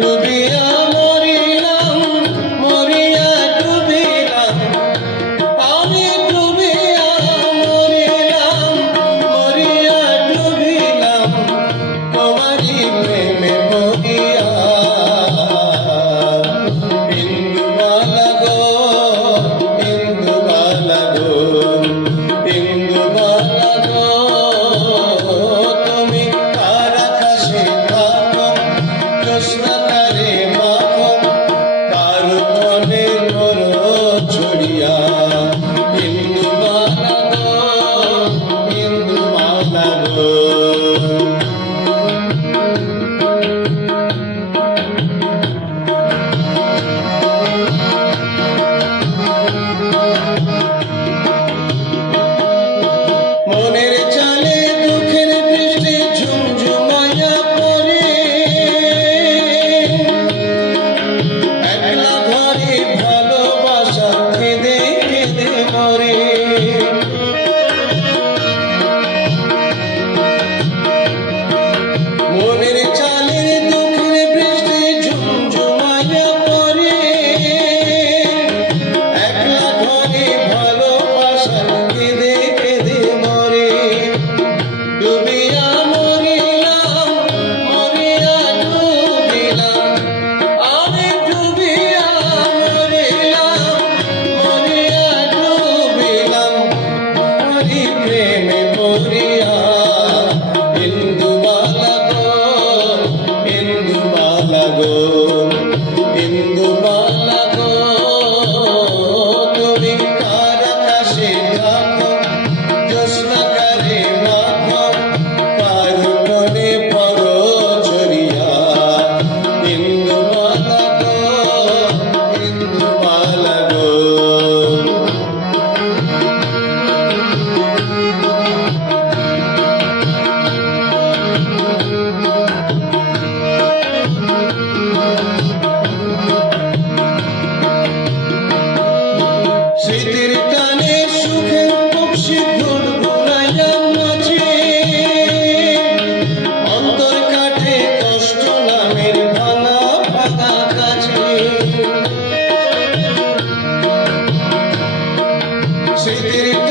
do this. Oh. तेरी